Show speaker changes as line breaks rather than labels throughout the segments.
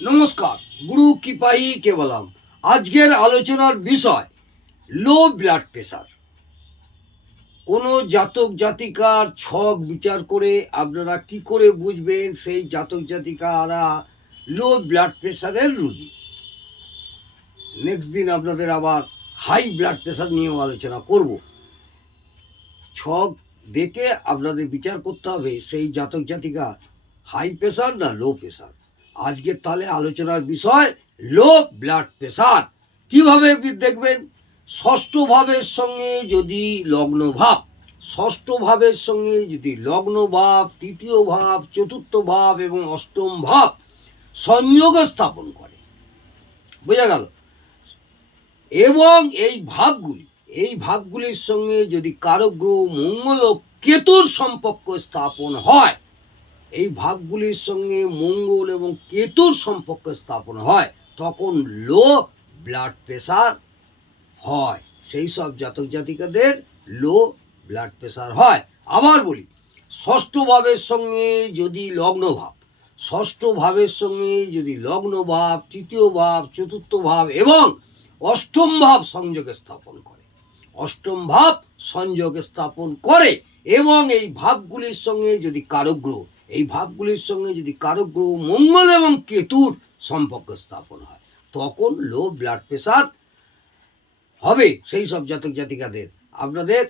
নমস্কার, গুরু কিপাই কেবলাম। আজকের আলোচনার বিষয়, লো ব্লাড প্রেশার কোনো জাতক জাতিকার ছক বিচার করে আপনারা কি করে বুঝবেন সেই জাতক জাতিকারা লো ব্লাড প্রেশারের রুগী? নেক্সট দিন আপনাদের আবার হাই ব্লাড প্রেশার নিয়েও আলোচনা করব। ছক দেখে আপনাদের বিচার করতে হবে সেই জাতক জাতিকা হাই প্রেশার না লো প্রেশার আজকে তাহলে আলোচনার বিষয় লো ব্লাড প্রেশার কীভাবে দেখবেন? ষষ্ঠ ভাবের সঙ্গে যদি লগ্ন ভাব ষষ্ঠ ভাবের সঙ্গে যদি লগ্ন ভাব, তৃতীয় ভাব, চতুর্থ ভাব এবং অষ্টম ভাব সংযোগ স্থাপন করে। বোঝা গেল? এবং এই ভাবগুলি, এই ভাবগুলির সঙ্গে যদি কারও গ্রহ মঙ্গল কেতুর সম্পর্ক স্থাপন হয় এই ভাবগুলির সঙ্গে মঙ্গল এবং কেতুর সম্পর্ক স্থাপন হয়, তখন লো ব্লাড প্রেশার হয়। সেই সব জাতক জাতিকাদের লো ব্লাড প্রেশার হয়। আবার বলি, ষষ্ঠ ভাবের সঙ্গে যদি লগ্ন ভাব, ষষ্ঠ ভাবের সঙ্গে যদি লগ্ন ভাব, তৃতীয় ভাব, চতুর্থ ভাব এবং অষ্টম ভাব সংযোগে স্থাপন করে। অষ্টম ভাব সংযোগ স্থাপন করে এবং এই ভাবগুলির সঙ্গে যদি কারগ্রহ এই ভাবগুলির সঙ্গে যদি কারও গ্রহ মঙ্গল এবং কেতুর সম্পর্ক স্থাপন হয়, তখন লো ব্লাড প্রেশার হবে সেই সব জাতক জাতিকাদের। আপনাদের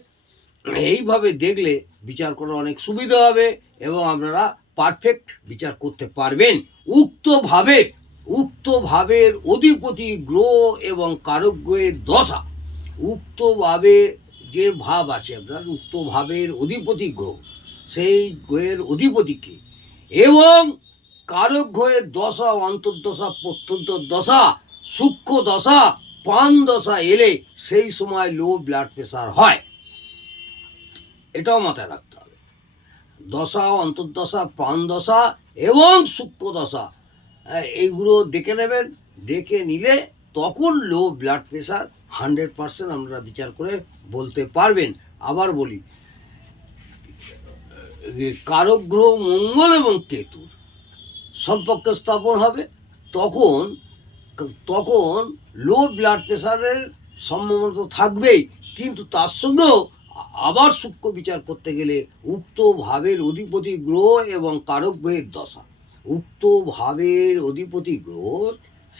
এইভাবে দেখলে বিচার করা অনেক সুবিধা হবে এবং আপনারা পারফেক্ট বিচার করতে পারবেন। উক্ত ভাবে উক্ত ভাবের অধিপতি গ্রহ এবং কারক গ্রহের দশা, উক্তভাবে যে ভাব আছে, আপনার উক্ত ভাবের অধিপতি গ্রহ সেই গ্রহের অধিপতিকে এবং কারক গ্রহের দশা, অন্তর্দশা প্রত্যন্ত দশা, সূক্ষ্ম দশা পান দশা এলে সেই সময় লো ব্লাড প্রেশার হয়। এটাও মাথায় রাখতে হবে। দশা, অন্তর্দশা, প্রাণ দশা এবং সূক্ষ্ম দশা এইগুলো দেখে নেবেন। দেখে নিলে তখন low blood pressure hundred percent আমরা বিচার করে বলতে পারবেন। আবার বলি কারক গ্রহ মঙ্গল এবং কেতুর সম্পর্ক স্থাপন হবে, তখন তখন লো ব্লাড প্রেশারের সম্ভাবনা তো থাকবেই, কিন্তু তার সঙ্গেও আবার সূক্ষ্ম বিচার করতে গেলে উক্ত ভাবের অধিপতি গ্রহ এবং কারক গ্রহের দশা। উক্ত ভাবের অধিপতি গ্রহ,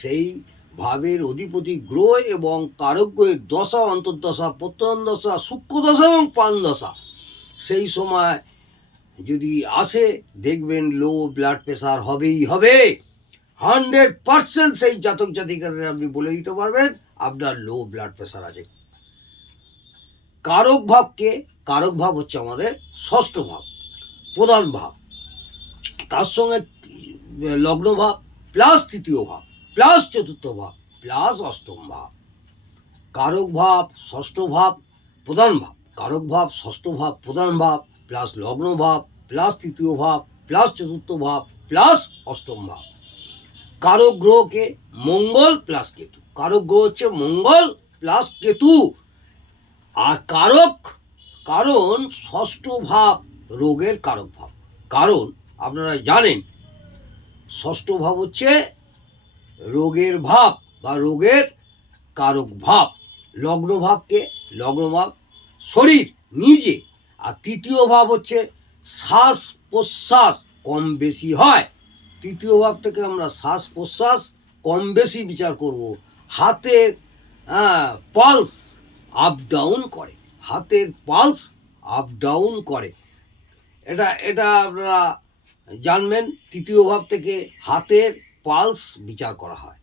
সেই ভাবের অধিপতি গ্রহ এবং কারক গ্রহের দশা, অন্তর্দশা, প্রত্যয়ন দশা, সূক্ষ্ম দশা এবং পান দশা, সেই সময় যদি আসে, দেখবেন লো ব্লাড প্রেশার হবেই হবে। হান্ড্রেড পার্সেন্ট সেই জাতক জাতিকাদের আপনি বলে দিতে পারবেন, আপনার লো ব্লাড প্রেশার আছে। কারক ভাবকে কারক ভাব হচ্ছে আমাদের ষষ্ঠ ভাব, প্রধান ভাব। তার সঙ্গে লগ্ন ভাব প্লাস তৃতীয় ভাব প্লাস চতুর্থ ভাব প্লাস অষ্টম ভাব। কারক ভাব ষষ্ঠ ভাব, প্রধান ভাব। কারক ভাব ষষ্ঠ ভাব, প্রধান ভাব। প্লাস লগ্ন ভাব, প্লাস তৃতীয় ভাব, প্লাস চতুর্থ ভাব, প্লাস অষ্টম ভাব। কারক গ্রহকে মঙ্গল প্লাস কেতু। কারক গ্রহ হচ্ছে মঙ্গল প্লাস কেতু। আর কারক, কারণ ষষ্ঠ ভাব রোগের কারক ভাব। কারণ আপনারা জানেন, ষষ্ঠ ভাব হচ্ছে রোগের ভাব বা রোগের কারক ভাব। লগ্ন ভাবকে, লগ্ন ভাব, শরীর, নিজে আর তৃতীয় ভাব হচ্ছে শ্বাস প্রশ্বাস কম বেশি হয়। তৃতীয় ভাব থেকে আমরা শ্বাস প্রশ্বাস কম বেশি বিচার করব। হাতের পালস আপ ডাউন করে। হাতের পালস আপ ডাউন করে। এটা এটা আপনারা জানবেন, তৃতীয় ভাব থেকে হাতের পালস বিচার করা হয়।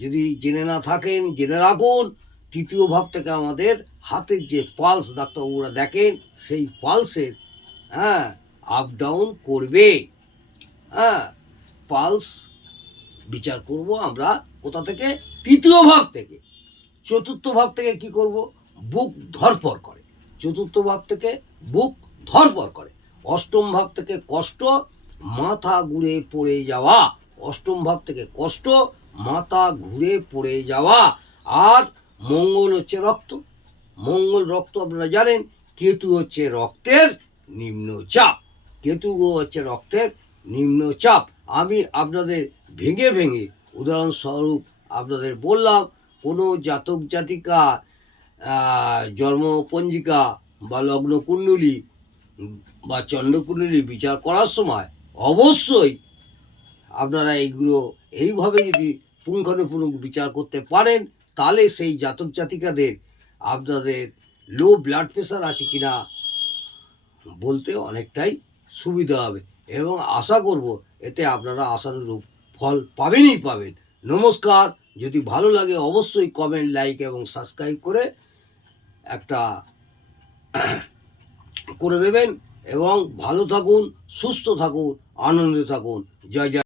যদি জেনে না থাকেন, জেনে রাখুন তৃতীয় ভাব থেকে আমাদের হাতের যে পালস ডাক্তারবাবুরা দেখেন, সেই পালসের হ্যাঁ আপ ডাউন করবে। হ্যাঁ পালস বিচার করব আমরা কোথা থেকে? তৃতীয় ভাব থেকে। চতুর্থ ভাব থেকে কি করব? বুক ধরপর করে। চতুর্থ ভাব থেকে বুক ধরপর করে। অষ্টম ভাব থেকে কষ্ট, মাথা ঘুরে পড়ে যাওয়া। অষ্টম ভাব থেকে কষ্ট, মাথা ঘুরে পড়ে যাওয়া। আর মঙ্গল হচ্ছে রক্ত। মঙ্গল রক্ত আপনারা জানেন, কেতু হচ্ছে রক্তের নিম্ন চাপ। কেতু হচ্ছে রক্তের নিম্ন চাপ। আমি আপনাদের ভেঙে ভেঙে, উদাহরণস্বরূপ আপনাদের বললাম, কোনো জাতক জাতিকা জন্মপঞ্জিকা বা লগ্ন কুণ্ডলী বা চন্দ্রকুণ্ডলী বিচার করার সময় অবশ্যই আপনারা এইগুলো এইভাবে যদি পুঙ্খানুপুঙ্খ বিচার করতে পারেন তাহলে সেই জাতক জাতিকাদের, আপনাদের লো ব্লাড প্রেশার আছে কি না বলতে অনেকটাই সুবিধা হবে। এবং আশা করব এতে আপনারা আশানুরূপ ফল পাবেনই পাবেন। নমস্কার, যদি ভালো লাগে অবশ্যই কমেন্ট লাইক এবং সাবস্ক্রাইব করে একটা করে দেবেন। এবং ভালো থাকুন, সুস্থ থাকুন, আনন্দে থাকুন। জয় জয়।